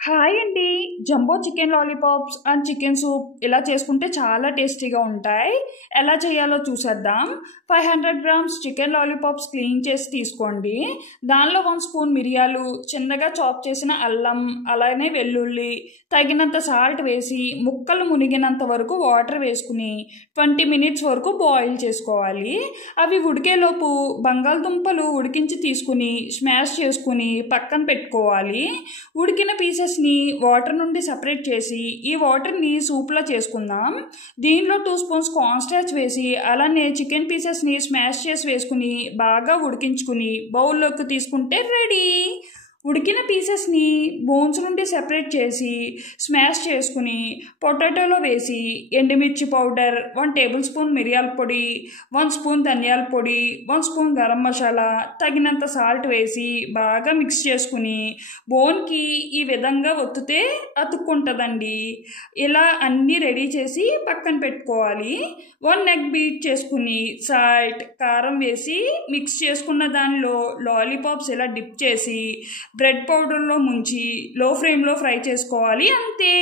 Hi అండి. Jumbo chicken lollipops and chicken soup ఇలా చేసుకుంటే చాలా టేస్టీగా ఉంటాయి. ఎలా చేయాలో చూసేద్దాం. 500 గ్రామ్స్ చికెన్ లాలీపాప్స్ క్లీన్ చేసి తీసుకోండి. దానిలో 1 స్పూన్ మిరియాలు, చిన్నగా చాప్ చేసిన అల్లం, అలానే వెల్లుల్లి, తగినంత సాల్ట్ వేసి ముక్కలు మునిగినంత వరకు వాటర్ వేసుకుని 20 మినిట్స్ వరకు బాయిల్ చేసుకోవాలి. అవి ఉడికేలోపు బంగాళదుంపలు ఉడికించి తీసుకుని స్మాష్ చేసుకుని పక్కన పెట్టుకోవాలి. ఉడికిన పీసెస్ని వాటర్ నుండి సపరేట్ చేసి ఈ వాటర్ని సూప్లా చేసుకుందాం. దీనిలో 2 స్పూన్స్ కార్న్ స్టార్చ్ వేసి అలానే చికెన్ పీసెస్ని స్మాష్ చేసి వేసుకుని బాగా ఉడికించుకుని బౌల్లోకి తీసుకుంటే రెడీ. ఉడికిన పీసెస్ని బోన్స్ నుండి సెపరేట్ చేసి స్మాష్ చేసుకుని పొటాటోలో వేసి ఎండుమిర్చి పౌడర్, 1 టేబుల్ స్పూన్ మిరియాల పొడి, 1 స్పూన్ ధనియాల పొడి, 1 స్పూన్ గరం మసాలా, తగినంత సాల్ట్ వేసి బాగా మిక్స్ చేసుకుని బోన్కి ఈ విధంగా ఒత్తితే అతుక్కుంటుందండి. ఇలా అన్నీ రెడీ చేసి పక్కన పెట్టుకోవాలి. 1 ఎగ్ బీట్ చేసుకుని సాల్ట్, కారం వేసి మిక్స్ చేసుకున్న దానిలో లాలీపాప్స్ ఇలా డిప్ చేసి బ్రెడ్ పౌడర్లో ముంచి లో ఫ్లేమ్లో ఫ్రై చేసుకోవాలి. అంతే.